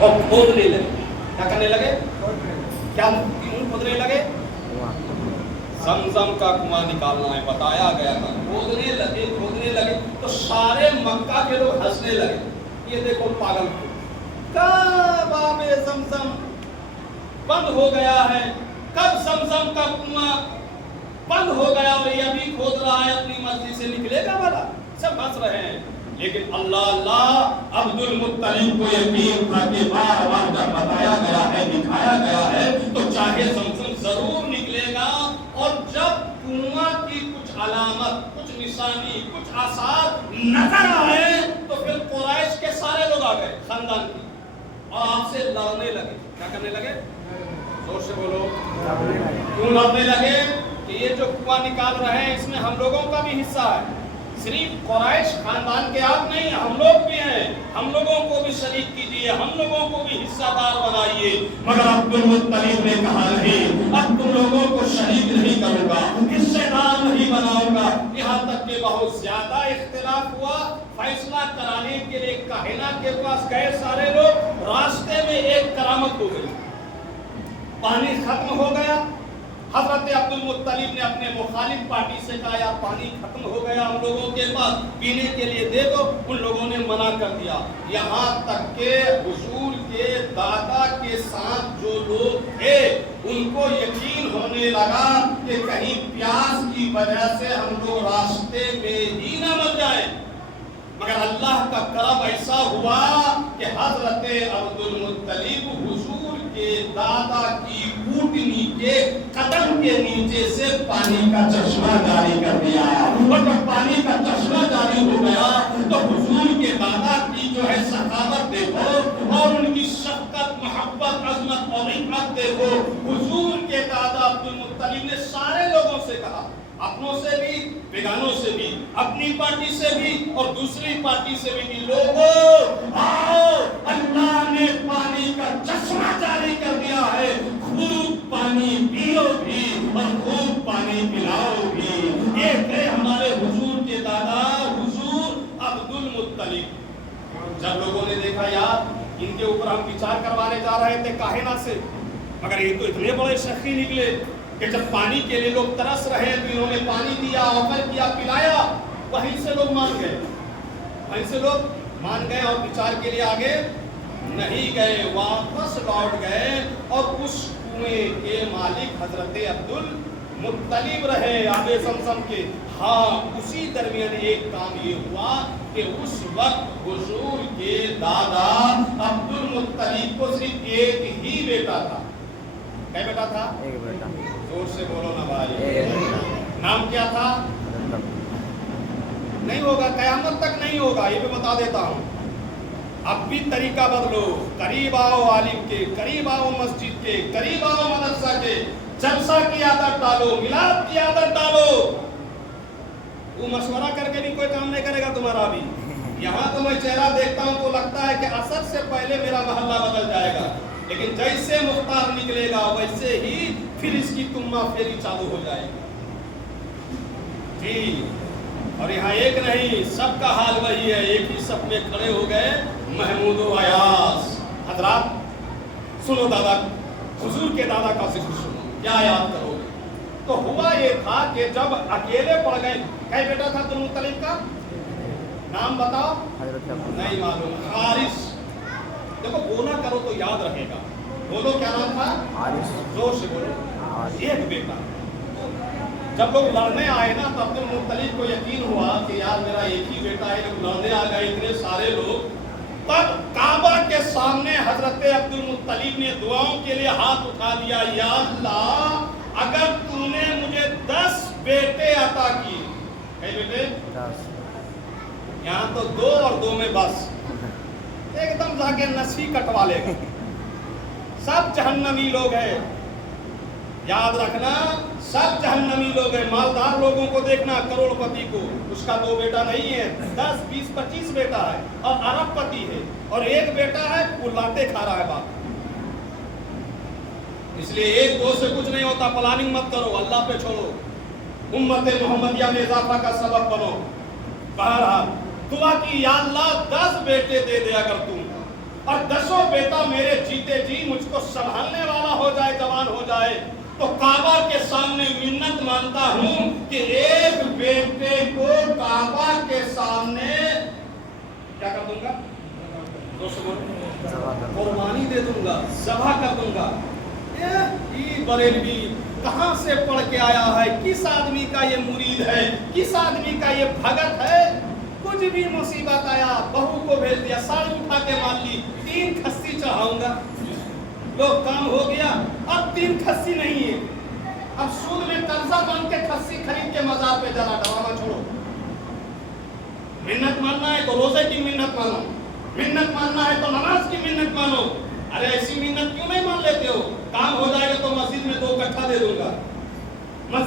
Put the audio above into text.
اور کھودنے لگے. کیا کرنے لگے؟ کیا کھودنے لگے؟ زمزم کا کنواں نکالنا ہے، بتایا گیا تھا. کھودنے لگے تو سارے مکہ کے لوگ ہنسنے لگے. یہ دیکھو پاگل کب آب زمزم بند ہو گیا ہے، کب زمزم کا کنواں بند ہو گیا اور یہ ابھی کھود رہا ہے، اپنی مرضی سے نکلے گا والا. سب ہنس رہے ہیں. لیکن اللہ عبد المطلب کو یقین تھا کہ بار بار جب بتایا گیا ہے، دکھایا گیا ہے تو چاہے زمزم ضرور نکلے گا. اور جب کنواں کی کچھ علامت، کچھ نشانی، کچھ آثار نظر آئے تو پھر قریش کے سارے لوگ آ گئے خاندان کی اور آپ سے لڑنے لگے. کیا کرنے لگے؟ زور سے بولو. کیوں لڑنے لگے؟ کہ یہ جو کنواں نکال رہے ہیں اس میں ہم لوگوں کا بھی حصہ ہے. صرف قریش خاندان کے آپ نہیں، ہم لوگ بھی ہیں، ہم لوگوں کو بھی شریک کیجیے، ہم لوگوں کو بھی حصہ دار بنائیے. مگر عبد المطلب نے کہا نہیں، اب تم لوگوں کو شریک نہیں کروں گا، حصے دار نہیں بناؤں گا. یہاں تک کہ بہت زیادہ اختلاف ہوا. فیصلہ کرانے کے لیے کاہنہ کے پاس گئے سارے لوگ. راستے میں ایک کرامت ہو گئی، پانی ختم ہو گیا. حضرت عبد المطلب نے اپنے مخالف پارٹی سے کہا یار پانی ختم ہو گیا ہم لوگوں کے پاس، پینے کے لیے دے دو. ان لوگوں نے منع کر دیا. یہاں تک کہ حضور کے دادا کے ساتھ جو لوگ تھے ان کو یقین ہونے لگا کہ کہیں پیاس کی وجہ سے ہم لوگ راستے میں ہی نہ مر جائیں. مگر اللہ کا کرم ایسا ہوا کہ حضرت عبد المطلب حضور کے دادا کی گھٹنی کے قدم کے نیچے سے پانی کا چشمہ جاری کر دیا. اور جب پانی کا چشمہ جاری ہو گیا تو حضور کے دادا کی جو ہے سخاوت دیکھو اور ان کی شفقت، محبت، عظمت اور حکمت دیکھو. حضور کے دادا عبد المطلب نے سارے لوگوں سے کہا، اپنوں سے بھی، بیگانوں سے بھی، اپنی پارٹی سے بھی اور دوسری پارٹی سے بھی، لوگوں آؤ اللہ نے پانی کا چشمہ جاری کر دیا ہے، خوب پانی پیو بھی اور خوب پانی پلاؤ بھی. ایک ہے ہمارے حضور کے دادا حضور عبد المطلب. جب لوگوں نے دیکھا یار ان کے اوپر ہم وچار کروانے جا رہے تھے کاہنہ سے، مگر یہ تو اتنے بڑے شخصی نکلے کہ جب پانی کے لیے لوگ ترس رہے تو انہوں نے پانی دیا، آفر کیا، پلایا. وہیں سے لوگ مان گئے، وہیں سے لوگ مان گئے اور وچار کے لیے آگے نہیں گئے، واپس لوٹ گئے. اور اس کنویں کے مالک حضرت عبد المطلب رہے آب زمزم کے. ہاں اسی درمیان ایک کام یہ ہوا کہ اس وقت حضور کے دادا عبد المطلب کو صرف ایک ہی بیٹا تھا. کیا بیٹا تھا؟ ایک بیٹا. زور سے بولو نا بھائی. نام کیا تھا؟ نہیں ہوگا، قیامت تک نہیں ہوگا، یہ بھی بتا دیتا ہوں. اب بھی طریقہ بدلو، قریب آؤ عالم کے، قریب آؤ مسجد کے، قریب آؤ مدرسہ کے. جلسہ کی عادت ڈالو، میلاد کی عادت ڈالو. وہ مشورہ کر کے بھی کوئی کام نہیں کرے گا تمہارا بھی. یہاں تو میں چہرہ دیکھتا ہوں تو لگتا ہے کہ اثر سے پہلے میرا محلہ بدل جائے گا، لیکن جیسے مختار نکلے گا ویسے ہی پھر اس کی تمہ پھیری چالو ہو جائے گی. جی اور یہاں ایک نہیں، سب کا حال وہی ہے. ایک ہی سب میں کھڑے ہو گئے محمود و ایاز. حضرات سنو دادا، حضور کے دادا کا ذکر سنو، کیا یاد کرو گے. تو ہوا یہ تھا کہ جب اکیلے پڑ گئے، کیا بیٹا تھا عبد المطلب کا؟ نام بتاؤ. نہیں معلوم. حارث. دیکھو بولا کرو تو یاد رہے گا. بولو کیا نام تھا؟ حارث. زور سے بولو. ایک بیٹا. جب لوگ لڑنے آئے نا تو عبد المطلب کو یقین ہوا کہ یار میرا ایک ہی بیٹا ہے، جب لڑنے آ گئے اتنے سارے لوگ. تب کعبہ کے سامنے حضرت عبد المطلب نے دعاؤں کے لیے ہاتھ اٹھا دیا، یا اللہ اگر تم نے مجھے 10 بیٹے عطا کیے. کئی بیٹے؟ 10. یہاں تو 2 اور 2 میں بس ایک دم جا کے نسلی کٹوا لے گا. سب جہنمی لوگ ہیں، یاد رکھنا، سب جہنمی لوگ ہیں. مالدار لوگوں کو دیکھنا، کروڑ پتی کو، اس کا 2 بیٹا نہیں ہے، 10 20 25 بیٹا ہے اور ارب پتی ہے، اور ایک بیٹا ہے وہ لاتے کھا رہا ہے باپ. اس لیے 1 2 سے کچھ نہیں ہوتا. پلاننگ مت کرو، اللہ پہ چھوڑو. امت محمدیہ میں اضافہ کا سبب بنو. بہرحال دعا کی، یا اللہ 10 بیٹے دے دے اگر تم، اور 10 بیٹا میرے جیتے جی مجھ کو سنبھالنے والا ہو جائے، جوان ہو جائے، تو کعبہ کے سامنے منت مانتا ہوں کہ ایک بیٹے کو کعبہ کے سامنے کیا کر دوں گا؟ قربانی دے دوں گا، ذبح کر دوں گا۔ یہ بریلوی کہاں سے پڑھ کے آیا ہے؟ کس آدمی کا یہ مرید ہے؟ کس آدمی کا یہ بھگت ہے؟ کچھ بھی مصیبت آیا بہو کو بھیج دیا، ساڑی اٹھا کے مان لی، 3 کھسی چڑھاؤں گا، لو کام ہو گیا۔ اب 3 کھسی نہیں ہے، اب سود میں قرضہ بن کے کھسی خرید کے مزار پہ جانا، ڈراما چھوڑو۔ منت ماننا ہے تو روزے کی منت مانو، منت ماننا ہے تو نماز کی منت مانو۔ ارے ایسی منت کیوں نہیں مان لیتے ہو؟ کام ہو جائے گا تو مسجد میں 2 کٹھا دے دوں گا،